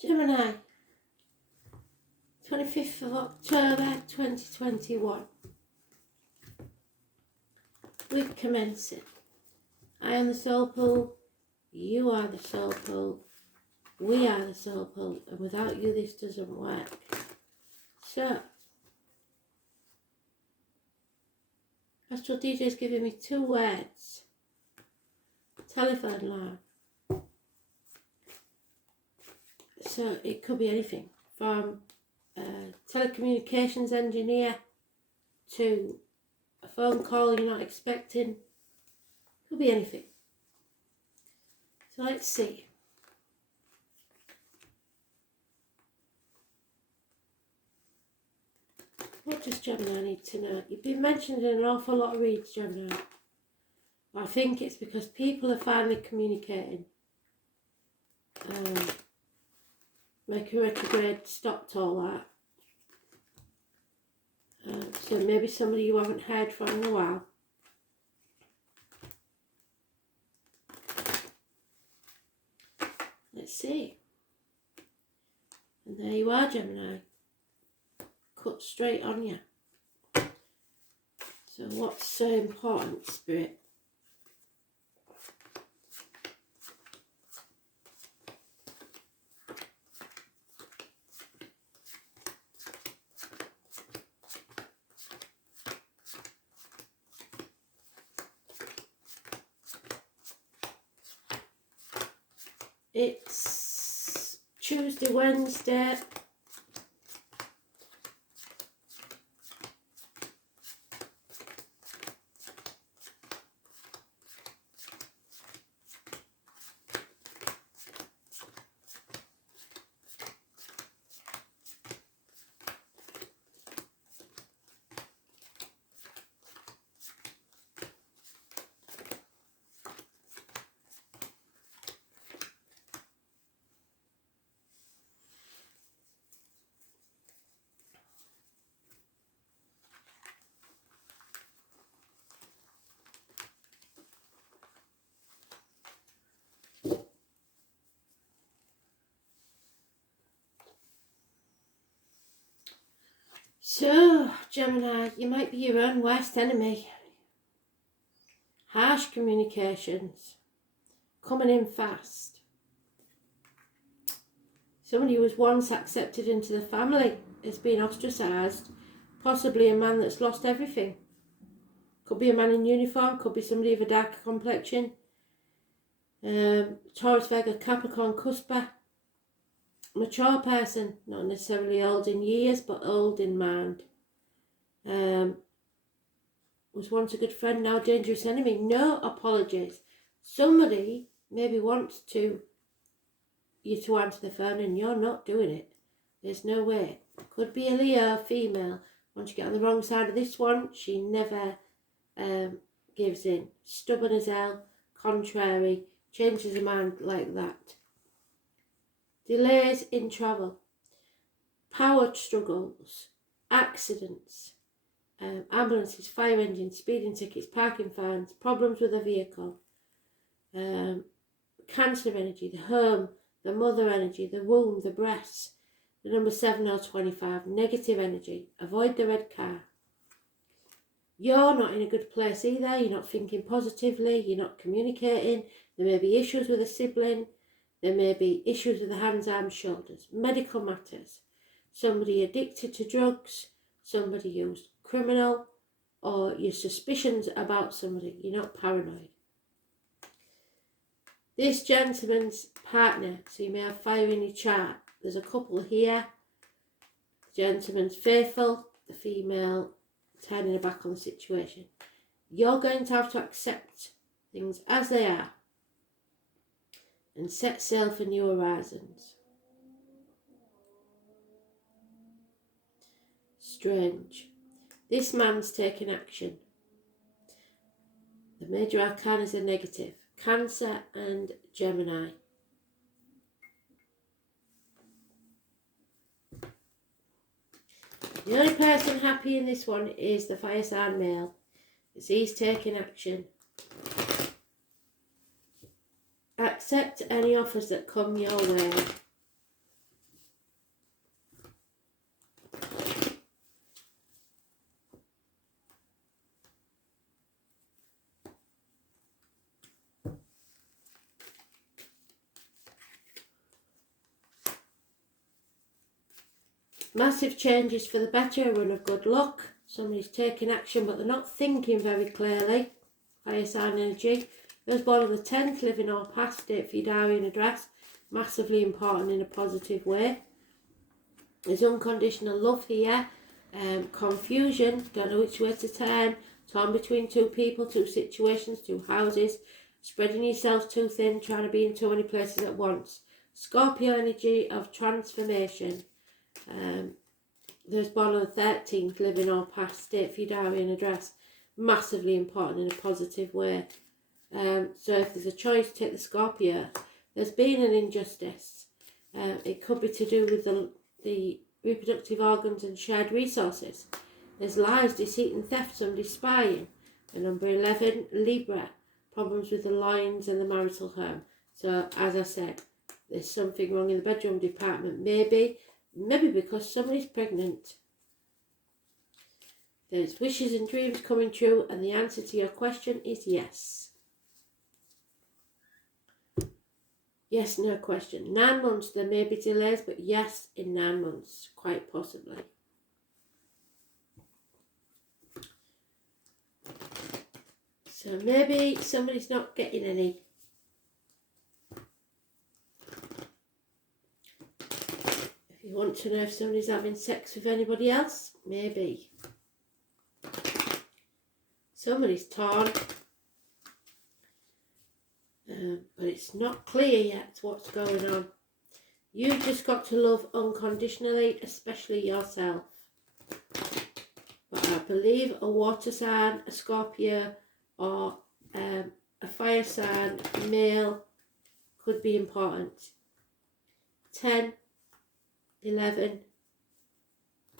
Gemini, 25th of October 2021. Week commencing. I am the soul pool, you are the soul pool, we are the soul pool, and without you this doesn't work. So, Astral DJ is giving me 2 words. Telephone line. So it could be anything from a telecommunications engineer to a phone call you're not expecting. Could be anything. So let's see. What does Gemini need to know? You've been mentioned in an awful lot of reads, Gemini. But I think it's because people are finally communicating. Mercury retrograde stopped all that. So maybe somebody you haven't heard from in a while. Let's see. And there you are, Gemini. Cut straight on you. So what's so important, Spirit? It's Tuesday, Wednesday. So, Gemini, you might be your own worst enemy. Harsh communications. Coming in fast. Somebody who was once accepted into the family is being ostracised. Possibly a man that's lost everything. Could be a man in uniform, could be somebody of a darker complexion. Taurus, Virgo, Capricorn, Cusper. Mature person, not necessarily old in years, but old in mind. Was once a good friend, now dangerous enemy. No apologies. Somebody maybe wants you to answer the phone and you're not doing it. There's no way. Could be a Leo female. Once you get on the wrong side of this one, she never gives in. Stubborn as hell, contrary, changes her mind like that. Delays in travel, power struggles, accidents, ambulances, fire engines, speeding tickets, parking fines, problems with a vehicle, Cancer energy, the home, the mother energy, the womb, the breasts, the number 7 or 25, negative energy, avoid the red car. You're not in a good place either, you're not thinking positively, you're not communicating, there may be issues with a sibling, there may be issues with the hands, arms, shoulders, medical matters, somebody addicted to drugs, somebody who's criminal, or your suspicions about somebody, you're not paranoid. This gentleman's partner, so you may have fire in your chart, there's a couple here, the gentleman's faithful, the female turning her back on the situation. You're going to have to accept things as they are and set sail for new horizons. Strange. This man's taking action. The major arcanas are negative. Cancer and Gemini. The only person happy in this one is the fire sign male. As he's taking action. Accept any offers that come your way. Massive changes for the better, a run of good luck. Somebody's taking action but they're not thinking very clearly. Fire sign energy. Those born on the 10th, living or past, date for your diary and address. Massively important in a positive way. There's unconditional love here. Confusion, don't know which way to turn. Torn between two people, two situations, two houses. Spreading yourself too thin, trying to be in too many places at once. Scorpio energy of transformation. Those born on the 13th, living or past, date for your diary and address. Massively important in a positive way. So if there's a choice, take the Scorpio. There's been an injustice. It could be to do with the reproductive organs and shared resources. There's lies, deceit and theft, somebody spying. And number 11, Libra. Problems with the loins and the marital home. So as I said, there's something wrong in the bedroom department. Maybe because somebody's pregnant. There's wishes and dreams coming true, and the answer to your question is yes. Yes, no question. 9 months, there may be delays, but yes, in 9 months, quite possibly. So maybe somebody's not getting any. If you want to know if somebody's having sex with anybody else, maybe. Somebody's torn. But it's not clear yet what's going on. You've just got to love unconditionally, especially yourself. But I believe a water sign, a Scorpio, or a fire sign, male, could be important. 10, 11,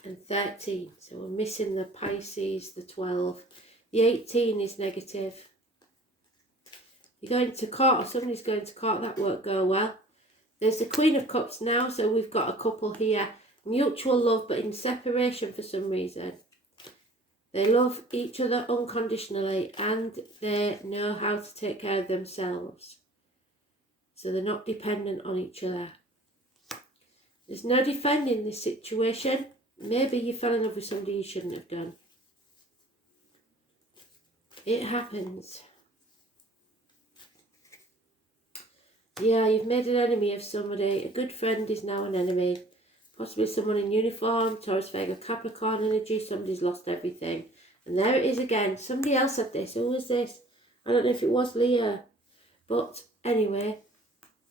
and 13. So we're missing the Pisces, the 12. The 18 is negative. You're going to court, or somebody's going to court, that won't go well. There's the Queen of Cups now, so we've got a couple here. Mutual love, but in separation for some reason. They love each other unconditionally, and they know how to take care of themselves. So they're not dependent on each other. There's no defending this situation. Maybe you fell in love with somebody you shouldn't have done. It happens. Yeah, you've made an enemy of somebody. A good friend is now an enemy. Possibly someone in uniform, Taurus, Virgo, Capricorn energy. Somebody's lost everything. And there it is again. Somebody else had this. Who was this? I don't know if it was Leo. But anyway,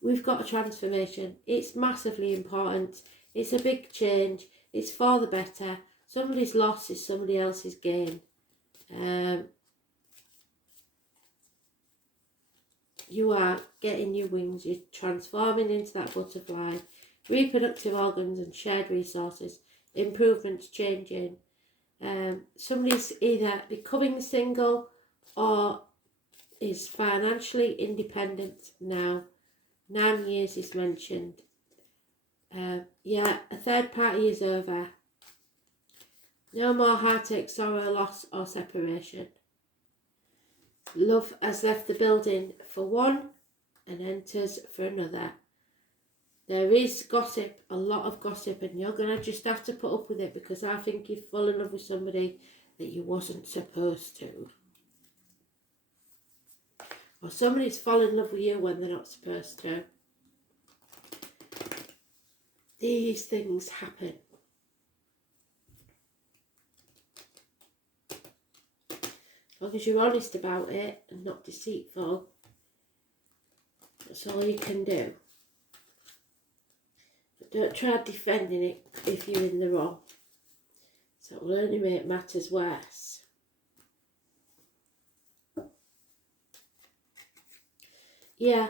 we've got a transformation. It's massively important. It's a big change. It's for the better. Somebody's loss is somebody else's gain. You are getting your wings. You're transforming into that butterfly. Reproductive organs and shared resources. Improvements, changing. Somebody's either becoming single or is financially independent now. 9 years is mentioned. Yeah, a third party is over. No more heartache, sorrow, loss or separation. Love has left the building for one and enters for another. There is gossip, a lot of gossip, and you're going to just have to put up with it, because I think you've fallen in love with somebody that you wasn't supposed to. Or somebody's fallen in love with you when they're not supposed to. These things happen. As long as you're honest about it and not deceitful, that's all you can do. But don't try defending it if you're in the wrong. So it will only make matters worse. Yeah,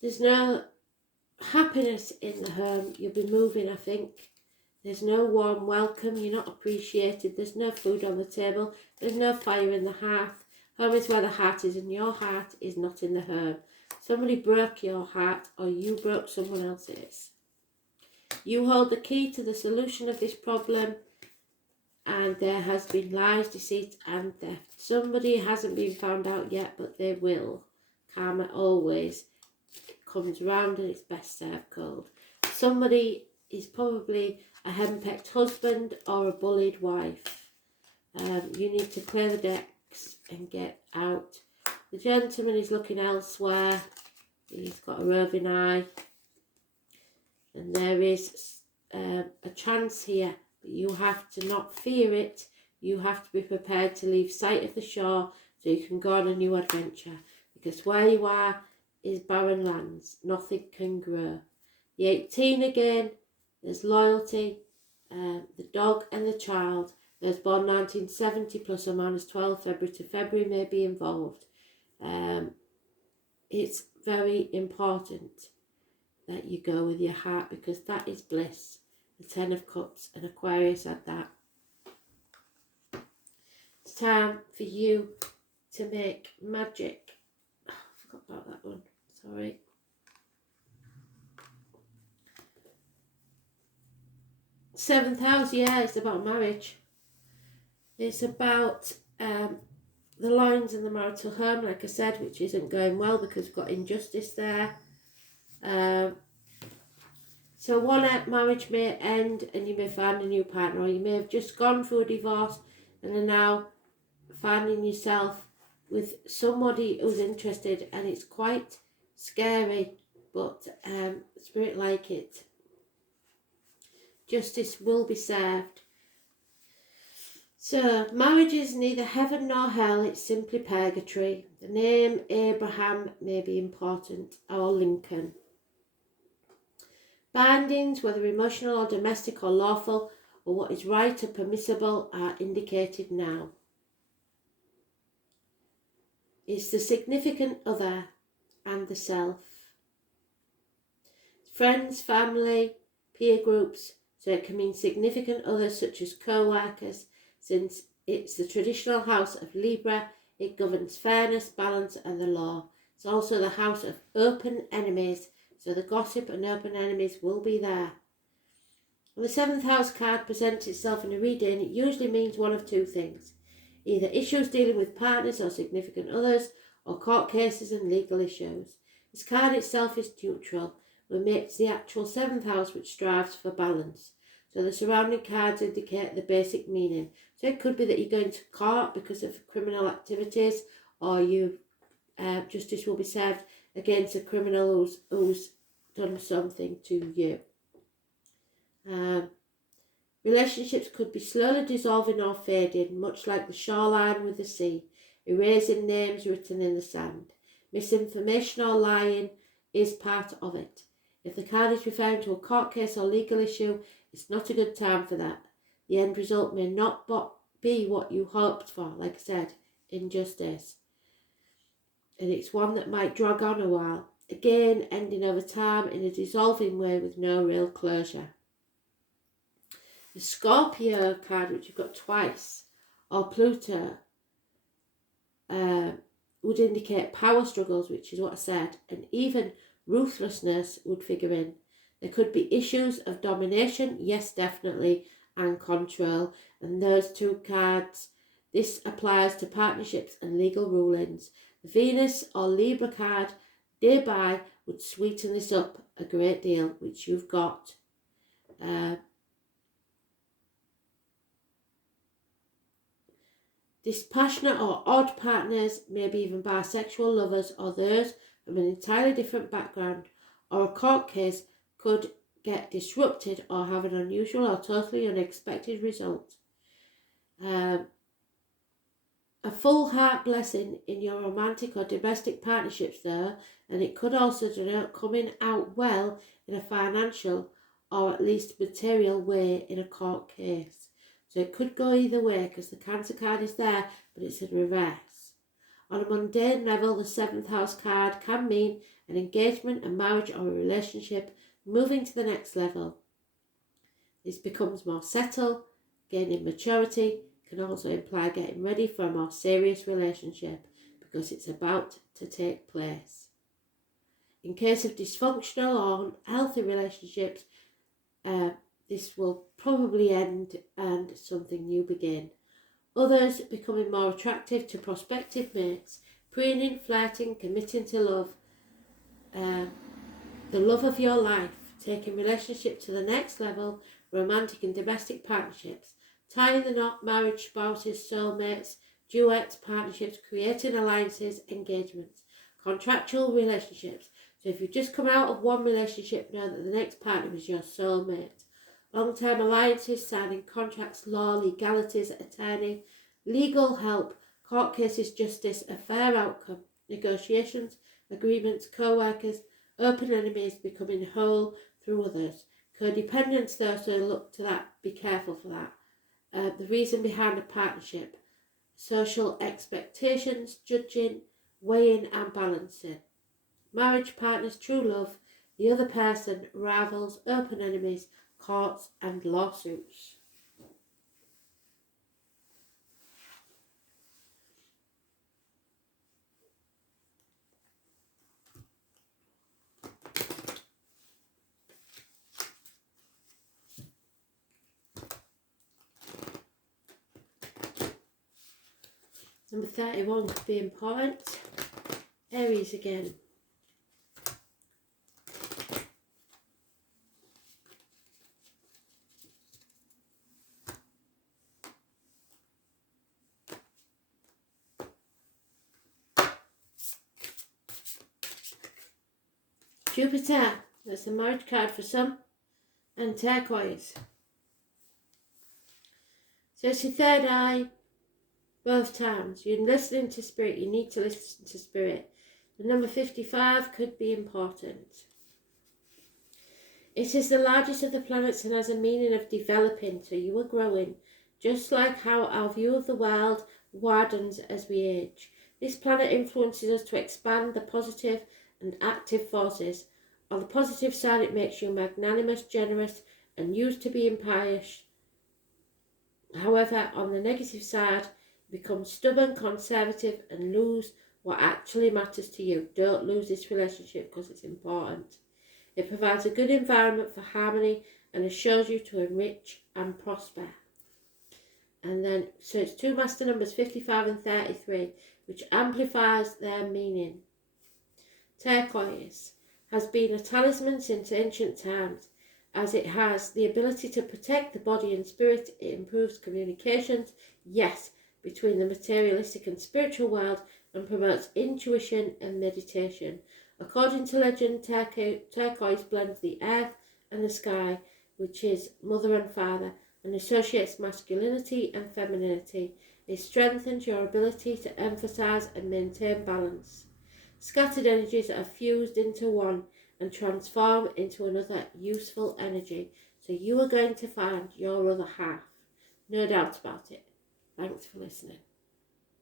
there's no happiness in the home. You'll be moving, I think. There's no warm welcome. You're not appreciated. There's no food on the table. There's no fire in the hearth. Home is where the heart is, and your heart is not in the home. Somebody broke your heart, or you broke someone else's. You hold the key to the solution of this problem, and there has been lies, deceit and theft. Somebody hasn't been found out yet, but they will. Karma always comes round and it's best served cold. Somebody is probably a henpecked husband or a bullied wife. You need to clear the decks and get out. The gentleman is looking elsewhere. He's got a roving eye. And there is a chance here, but you have to not fear it. You have to be prepared to leave sight of the shore so you can go on a new adventure. Because where you are is barren lands. Nothing can grow. The 18 again, there's loyalty, the dog and the child. Those born 1970 plus or minus 12 February to February may be involved. It's very important that you go with your heart because that is bliss. The 10 of Cups and Aquarius at that. It's time for you to make magic. Oh, I forgot about that one. Sorry. Seventh house, yeah, it's about marriage. It's about the lines in the marital home, like I said, which isn't going well because we've got injustice there. So one marriage may end and you may find a new partner, or you may have just gone through a divorce and are now finding yourself with somebody who's interested, and it's quite scary, but Spirit like it. Justice will be served. So, marriage is neither heaven nor hell, it's simply purgatory. The name Abraham may be important, or Lincoln. Bindings, whether emotional or domestic or lawful, or what is right or permissible, are indicated now. It's the significant other and the self. Friends, family, peer groups, so it can mean significant others such as co-workers. Since it's the traditional house of Libra, it governs fairness, balance and the law. It's also the house of open enemies, so the gossip and open enemies will be there. When the 7th house card presents itself in a reading, it usually means one of two things. Either issues dealing with partners or significant others, or court cases and legal issues. This card itself is neutral, but makes the actual 7th house which strives for balance. So the surrounding cards indicate the basic meaning. So it could be that you're going to court because of criminal activities, or justice will be served against a criminal who's done something to you. Relationships could be slowly dissolving or fading, much like the shoreline with the sea, erasing names written in the sand. Misinformation or lying is part of it. If the card is referring to a court case or legal issue, it's not a good time for that. The end result may not be what you hoped for, like I said, injustice. And it's one that might drag on a while, again ending over time in a dissolving way with no real closure. The Scorpio card, which you've got twice, or Pluto, would indicate power struggles, which is what I said, and even ruthlessness would figure in. There could be issues of domination, yes, definitely, and control. And those two cards, this applies to partnerships and legal rulings. The Venus or Libra card nearby would sweeten this up a great deal, which you've got. Dispassionate or odd partners, maybe even bisexual lovers or those from an entirely different background, or a court case could get disrupted or have an unusual or totally unexpected result. A full heart blessing in your romantic or domestic partnerships though, and it could also denote coming out well in a financial or at least material way in a court case. So it could go either way because the Cancer card is there, but it's in reverse. On a mundane level, the 7th house card can mean an engagement, a marriage or a relationship moving to the next level. This becomes more settled, gaining maturity, can also imply getting ready for a more serious relationship because it's about to take place. In case of dysfunctional or unhealthy relationships, this will probably end and something new begin. Others becoming more attractive to prospective mates, preening, flirting, committing to love, the love of your life, taking relationship to the next level, romantic and domestic partnerships, tying the knot, marriage, spouses, soulmates, duets, partnerships, creating alliances, engagements, contractual relationships. So if you've just come out of one relationship, know that the next partner is your soulmate. Long-term alliances, signing contracts, law, legalities, attorney, legal help, court cases, justice, a fair outcome, negotiations, agreements, co-workers, open enemies, becoming whole through others. Codependence though, so look to that, be careful for that. The reason behind a partnership, social expectations, judging, weighing and balancing. Marriage partners, true love, the other person, rivals, open enemies, courts and lawsuits. Number 31 could be important. Aries again. Jupiter, that's the marriage card for some, and turquoise. So it's your third eye, both times. You're listening to spirit, you need to listen to spirit. The number 55 could be important. It is the largest of the planets and has a meaning of developing, so you are growing, just like how our view of the world widens as we age. This planet influences us to expand the positive and active forces. On the positive side, it makes you magnanimous, generous, and used to be impious. However, on the negative side, you become stubborn, conservative, and lose what actually matters to you. Don't lose this relationship because it's important. It provides a good environment for harmony and assures you to enrich and prosper. And then, so it's two master numbers, 55 and 33, which amplifies their meaning. Turquoise has been a talisman since ancient times, as it has the ability to protect the body and spirit. It improves communications, yes, between the materialistic and spiritual world, and promotes intuition and meditation. According to legend, turquoise blends the earth and the sky, which is mother and father, and associates masculinity and femininity. It strengthens your ability to emphasize and maintain balance. Scattered energies are fused into one and transform into another useful energy. So you are going to find your other half. No doubt about it. Thanks for listening.